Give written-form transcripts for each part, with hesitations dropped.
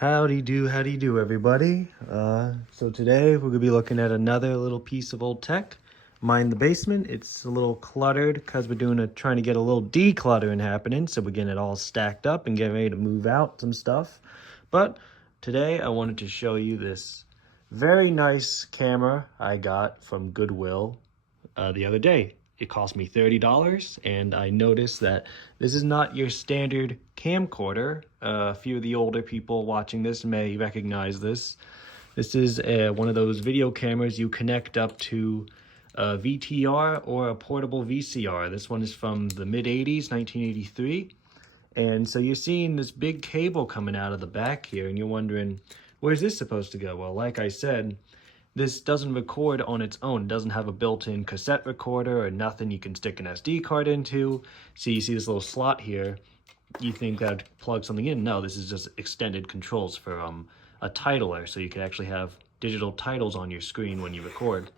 Howdy do everybody. So today we're gonna be looking at another little piece of old tech. Mine in the basement. It's a little cluttered because we're trying to get a little decluttering happening. So we're getting it all stacked up and getting ready to move out some stuff. But today I wanted to show you this very nice camera I got from Goodwill the other day. It cost me $30, and I noticed that this is not your standard camcorder. A few of the older people watching this may recognize this. This is one of those video cameras you connect up to a VTR or a portable VCR. This one is from the mid-80s, 1983. And so you're seeing this big cable coming out of the back here, and you're wondering, where's this supposed to go? Well, like I said, this doesn't record on its own. It doesn't have a built-in cassette recorder or nothing you can stick an SD card into. So you see this little slot here. You think that would plug something in. No, this is just extended controls for a titler, so you can actually have digital titles on your screen when you record.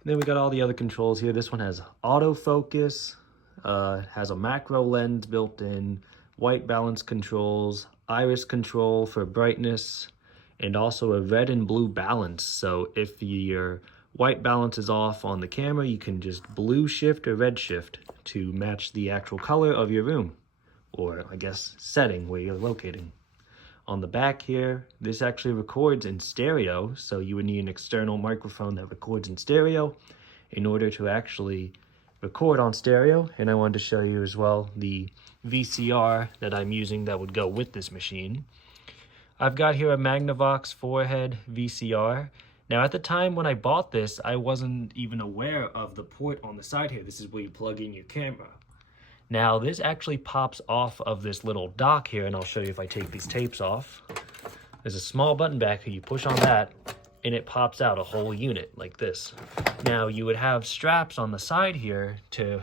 And then we got all the other controls here. This one has autofocus, has a macro lens built in, white balance controls, iris control for brightness, and also a red and blue balance. So if your white balance is off on the camera, you can just blue shift or red shift to match the actual color of your room, or I guess setting where you're locating. On the back here, this actually records in stereo, so you would need an external microphone that records in stereo in order to actually record on stereo. And I wanted to show you as well the VCR that I'm using that would go with this machine. I've got here a Magnavox 4-head VCR. Now at the time when I bought this, I wasn't even aware of the port on the side here. This is where you plug in your camera. Now this actually pops off of this little dock here, and I'll show you if I take these tapes off. There's a small button back here, you push on that, and it pops out a whole unit like this. Now you would have straps on the side here to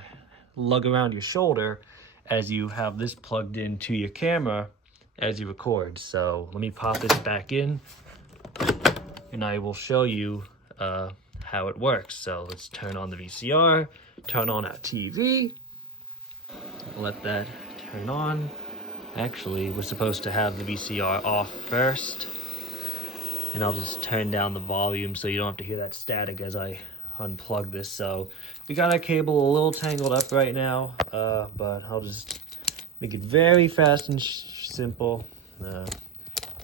lug around your shoulder as you have this plugged into your camera as you record. So let me pop this back in and I will show you how it works. So let's turn on the VCR, turn on our TV, let that turn on. Actually, we're supposed to have the VCR off first, and I'll just turn down the volume so you don't have to hear that static as I unplug this. So we got our cable a little tangled up right now, but I'll just make it very fast and simple. And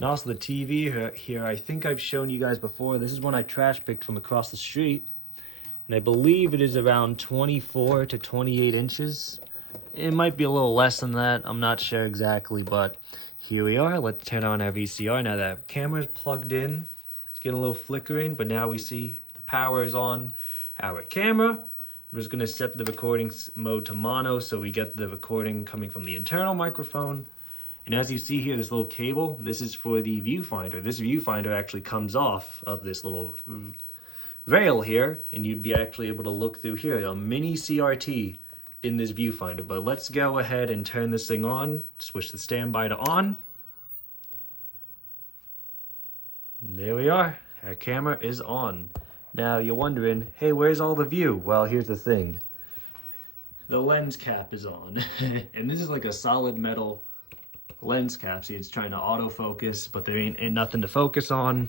also the TV here, I think I've shown you guys before. This is one I trash picked from across the street, and I believe it is around 24 to 28 inches. It might be a little less than that, I'm not sure exactly, but here we are. Let's turn on our VCR. Now that camera's plugged in, it's getting a little flickering, but now we see the power is on our camera. I'm just gonna set the recording mode to mono so we get the recording coming from the internal microphone. And as you see here, this little cable, this is for the viewfinder. This viewfinder actually comes off of this little rail here, and you'd be actually able to look through here, a mini CRT in this viewfinder. But let's go ahead and turn this thing on, switch the standby to on. There we are, our camera is on. Now you're wondering, hey, where's all the view? Well, here's the thing. The lens cap is on. And this is like a solid metal lens cap. See, it's trying to autofocus, but there ain't nothing to focus on.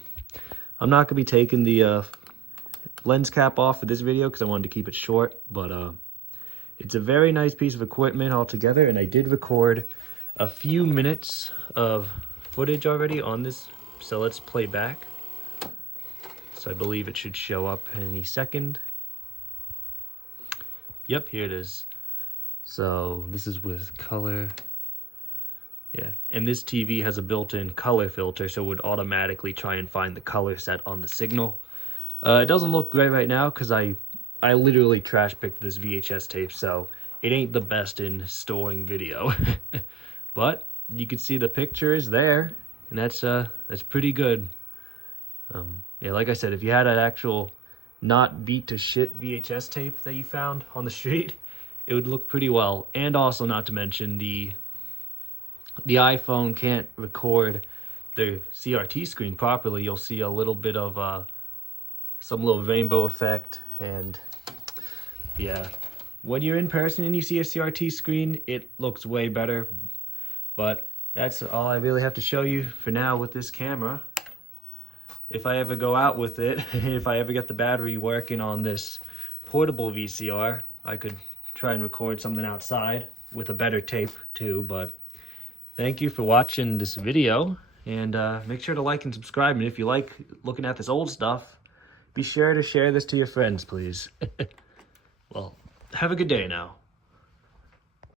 I'm not gonna be taking the lens cap off for this video because I wanted to keep it short, but it's a very nice piece of equipment altogether, and I did record a few minutes of footage already on this, so let's play back. So I believe it should show up any second. Yep, here it is. So this is with color. Yeah, and this TV has a built-in color filter, so it would automatically try and find the color set on the signal. It doesn't look great right now because I literally trash picked this VHS tape, so it ain't the best in storing video. But you can see the pictures there, and that's pretty good. Yeah, like I said, if you had an actual not beat to shit VHS tape that you found on the street, it would look pretty well. And also, not to mention, the iPhone can't record the CRT screen properly. You'll see a little bit of some little rainbow effect, and yeah, when you're in person and you see a CRT screen, it looks way better. But that's all I really have to show you for now with this camera. If I ever go out with it, if I ever get the battery working on this portable VCR, I could try and record something outside with a better tape too. But thank you for watching this video, and make sure to like and subscribe. And if you like looking at this old stuff, be sure to share this to your friends, please. Well, have a good day now.